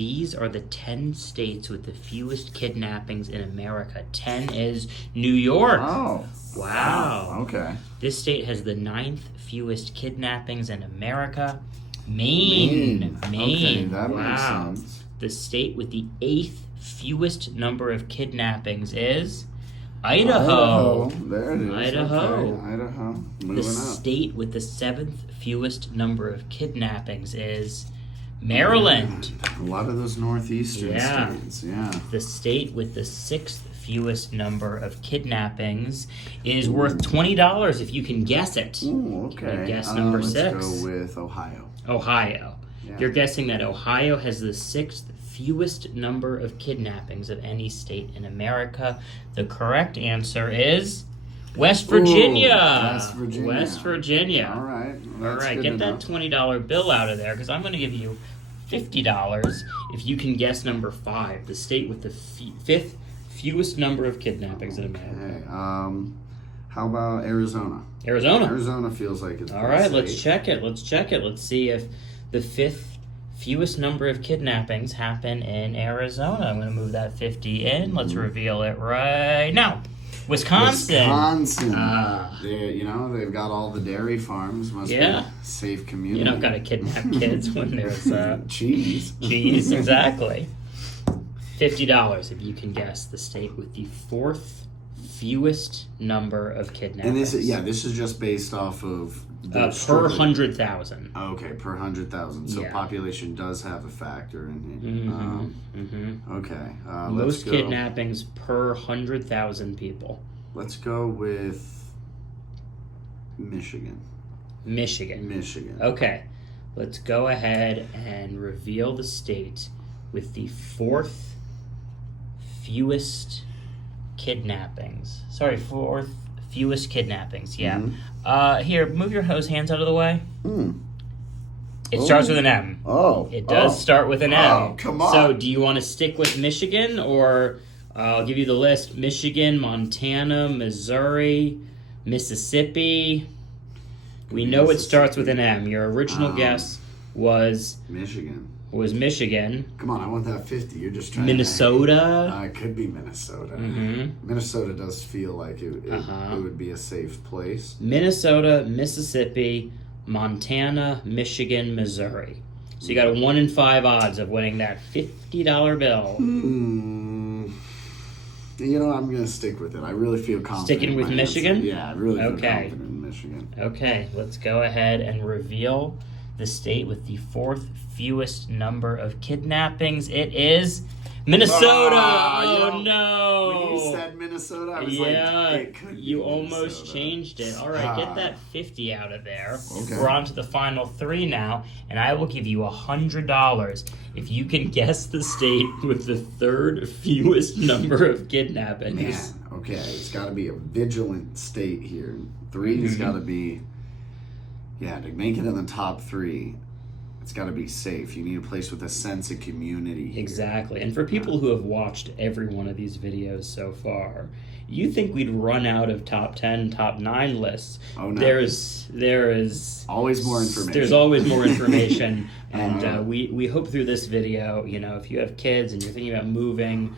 These are the 10 states with the fewest kidnappings in America. 10 is New York. Oh. Wow. Okay. This state has the 9th fewest kidnappings in America. Maine. Okay, that makes sense. The state with the 8th fewest number of kidnappings is Idaho. There it is. Idaho. Okay. Idaho. Moving The up. state with the 7th fewest number of kidnappings is Maryland. A lot of those northeastern Yeah. states. Yeah. The state with the 6th fewest number of kidnappings is worth $20 if you can guess it. Ooh, okay. Can you guess number 6? Let's go with Ohio. Ohio. Yeah. You're guessing that Ohio has the 6th fewest number of kidnappings of any state in America. The correct answer is West Virginia. Ooh, West Virginia. West Virginia. All right. All right, get that $20 bill out of there because I'm going to give you $50 if you can guess number 5, the state with the 5th fewest number of kidnappings in America. Okay. How about Arizona? Arizona. Arizona feels like it's All right, let's check it. Let's see if the 5th fewest number of kidnappings happen in Arizona. I'm going to move that 50 in. Let's reveal it right now. Wisconsin. They've got all the dairy farms. Must be a safe community. You don't got to kidnap kids when there's cheese. Cheese, exactly. $50 if you can guess the state with the 4th fewest number of kidnappings. And this is just based off of per 100,000. Okay, per 100,000. So population does have a factor in it. Okay. Most kidnappings per 100,000 people. Let's go with Michigan. Michigan. Okay. Let's go ahead and reveal the state with the 4th fewest kidnappings. Sorry, 4th fewest kidnappings. Yeah. Here, move your hands out of the way. It starts with an M. Oh. It does start with an M. Oh, come on. So, do you want to stick with Michigan, or I'll give you the list: Michigan, Montana, Missouri, Mississippi. We know it starts with an M. Your original guess was Michigan. Come on, I want that 50. You're just trying Minnesota. It could be Minnesota. Minnesota does feel like it would be a safe place. Minnesota, Mississippi, Montana, Michigan, Missouri. So you got a 1 in 5 odds of winning that $50 bill. I'm going to stick with it. I really feel confident. Sticking with Michigan? Answer. Yeah, I really feel confident in Michigan. Okay, let's go ahead and reveal the state with the 4th fewest number of kidnappings. it is Minnesota. No! When you said Minnesota, I was it could be you almost Minnesota. Changed it. All right, get that 50 out of there. Okay. We're on to the final 3 now, and I will give you $100 if you can guess the state with the 3rd fewest number of kidnappings. Man, okay, it's got to be a vigilant state here. 3's got to be, to make it in the top 3. It's got to be safe. You need a place with a sense of community here. Exactly. And for people who have watched every one of these videos so far, you think we'd run out of top 10, top 9 lists. Oh, no. There is always more information. There's always more information. And we hope through this video, if you have kids and you're thinking about moving,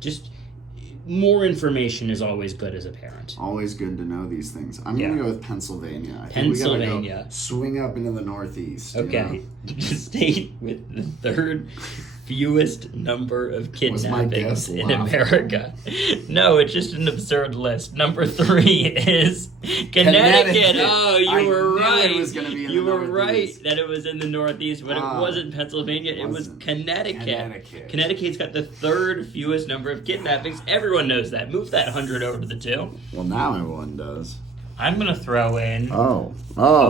just more information is always good as a parent. Always good to know these things. I'm going to go with Pennsylvania. I think we gotta go swing up into the Northeast. Okay. The state with the 3rd fewest number of kidnappings in America. No, it's just an absurd list. Number 3 is Connecticut. Oh, you were right. It was going to be in you the were Northeast. right that it was in the Northeast, but it wasn't Pennsylvania. It was Connecticut. Connecticut's got the 3rd fewest number of kidnappings. Everyone knows that. Move that 100 over to the 2. Well, now everyone does. I'm going to throw in a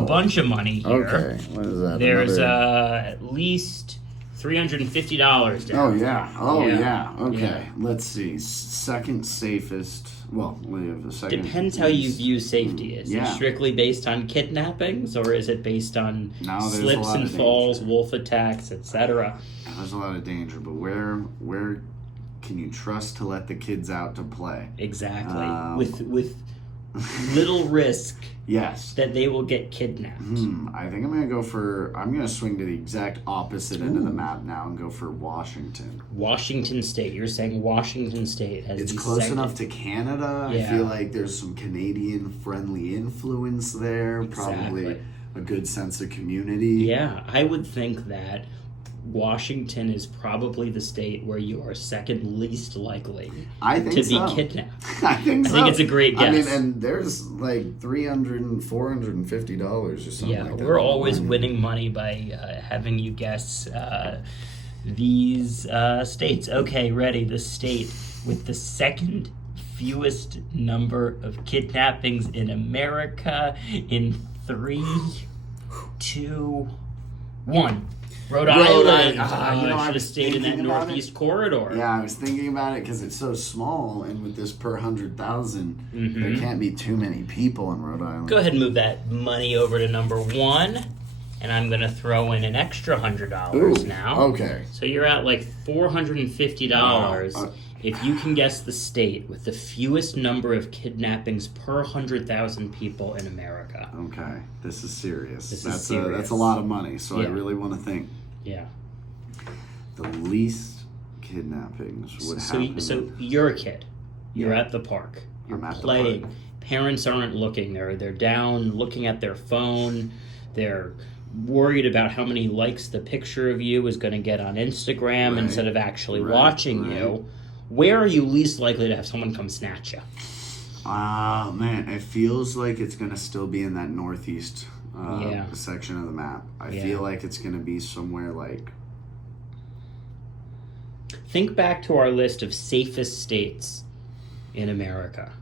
bunch of money here. Okay, what is that? There's at least $350 down. Oh yeah. Okay. Let's see. Second safest. Well, we have the second. Depends how you view safety. Is it strictly based on kidnappings, or is it based on slips and falls, wolf attacks, etc.? There's a lot of danger, but where can you trust to let the kids out to play? Exactly. With little risk yes. that they will get kidnapped? I think I'm going to swing to the exact opposite end of the map now and go for Washington. Washington State. You're saying Washington State has It's close enough to Canada. Yeah. I feel like there's some Canadian-friendly influence there. Probably Exactly. a good sense of community. Yeah, I would think that Washington is probably the state where you are second least likely to be kidnapped. I think so. I think it's a great guess. I mean, and there's like $300 and $450 or something like that. We're always winning money by having you guess these states. Okay, ready. The state with the second fewest number of kidnappings in America in 3, 2, 1. Rhode Island. I should have stayed in that northeast corridor. Yeah, I was thinking about it because it's so small, and with this per 100,000, there can't be too many people in Rhode Island. Go ahead and move that money over to number 1, and I'm going to throw in an extra $100 now. Okay. So you're at like $450 if you can guess the state with the fewest number of kidnappings per 100,000 people in America. Okay, this is serious. That's a lot of money, so I really want to think. Yeah. The least kidnappings would happen. So you're a kid. You're at the park. You're playing. The park. Parents aren't looking. They're down looking at their phone. They're worried about how many likes the picture of you is going to get on Instagram instead of actually watching you. Where are you least likely to have someone come snatch you? Man, it feels like it's going to still be in that northeast section of the map. I feel like it's going to be somewhere like... Think back to our list of safest states in America.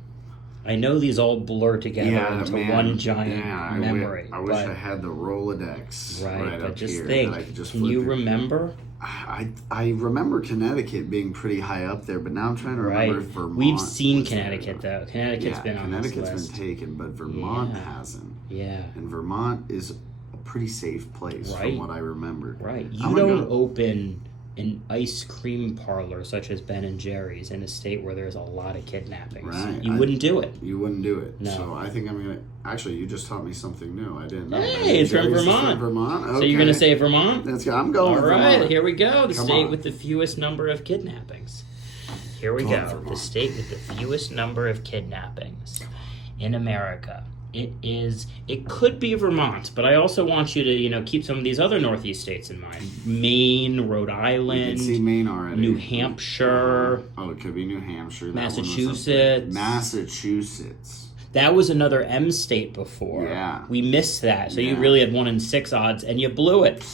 I know these all blur together into one giant memory. I wish I had the Rolodex right up just here. Think, I could just can you remember? I remember Connecticut being pretty high up there, but now I'm trying to remember if Vermont. We've seen Connecticut, though. Connecticut's been on this list. Connecticut's been taken, but Vermont hasn't. Yeah. And Vermont is a pretty safe place from what I remember. Right. You don't open an ice cream parlor such as Ben & Jerry's in a state where there's a lot of kidnappings. Right. You wouldn't do it. You wouldn't do it. No. So I think I'm going to... Actually, you just taught me something new. I didn't know. Hey, it's from Vermont. Vermont? Okay. So you're going to say Vermont? I'm going with Vermont. All right, here we go. The state with the fewest number of kidnappings. Here we go. The state with the fewest number of kidnappings in America. It could be Vermont, but I also want you to, keep some of these other Northeast states in mind. Maine, Rhode Island. You can see Maine already. New Hampshire. It could be New Hampshire. Massachusetts. Massachusetts. That was another M state before. Yeah. We missed that. So you really had 1 in 6 odds, and you blew it.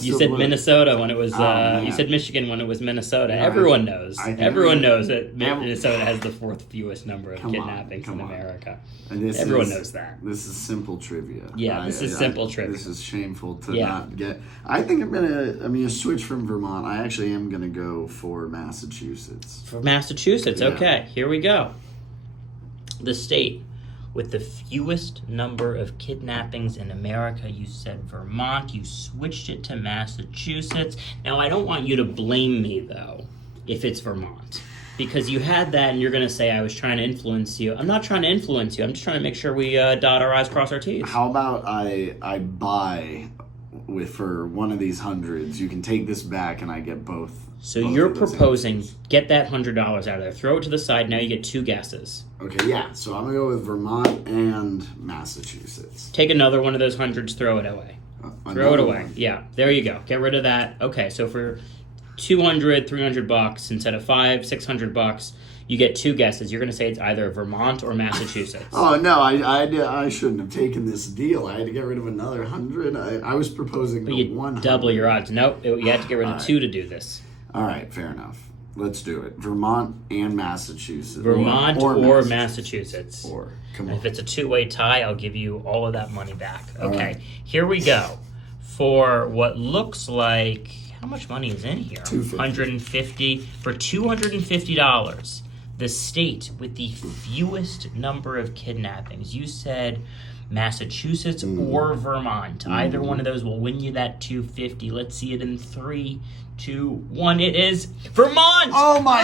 You said Minnesota when it was... you said Michigan when it was Minnesota. No, Everyone knows. Everyone knows that Minnesota has the 4th fewest number of kidnappings in America. Everyone knows that. This is simple trivia. Yeah, this is simple trivia. This is shameful to not get... I think I'm going to switch from Vermont. I actually am going to go for Massachusetts. For Massachusetts, okay. Here we go. The state with the fewest number of kidnappings in America. You said Vermont. You switched it to Massachusetts. Now, I don't want you to blame me, though, if it's Vermont. Because you had that and you're going to say I was trying to influence you. I'm not trying to influence you. I'm just trying to make sure we dot our I's, cross our T's. How about I buy for one of these hundreds? You can take this back and I get both. So you're proposing, get that $100 out of there. Throw it to the side. Now you get 2 guesses. Okay, yeah. So I'm going to go with Vermont and Massachusetts. Take another one of those hundreds, throw it away. Throw it away. Yeah, there you go. Get rid of that. Okay, so for $200, $300 instead of $500-$600, you get 2 guesses. You're going to say it's either Vermont or Massachusetts. Oh no, I shouldn't have taken this deal. I had to get rid of another 100. I was proposing but you 100. Double your odds. Nope, you had to get rid of 2 to do this. All right, fair enough. Let's do it. Vermont and Massachusetts. Vermont or Massachusetts. Come on. And if it's a 2-way tie, I'll give you all of that money back. Okay, Here we go. For what looks like, how much money is in here? $150. For $250, the state with the fewest number of kidnappings. You said Massachusetts or Vermont. Either one of those will win you that $250. Let's see it in 3, 2, 1. It is Vermont! Oh my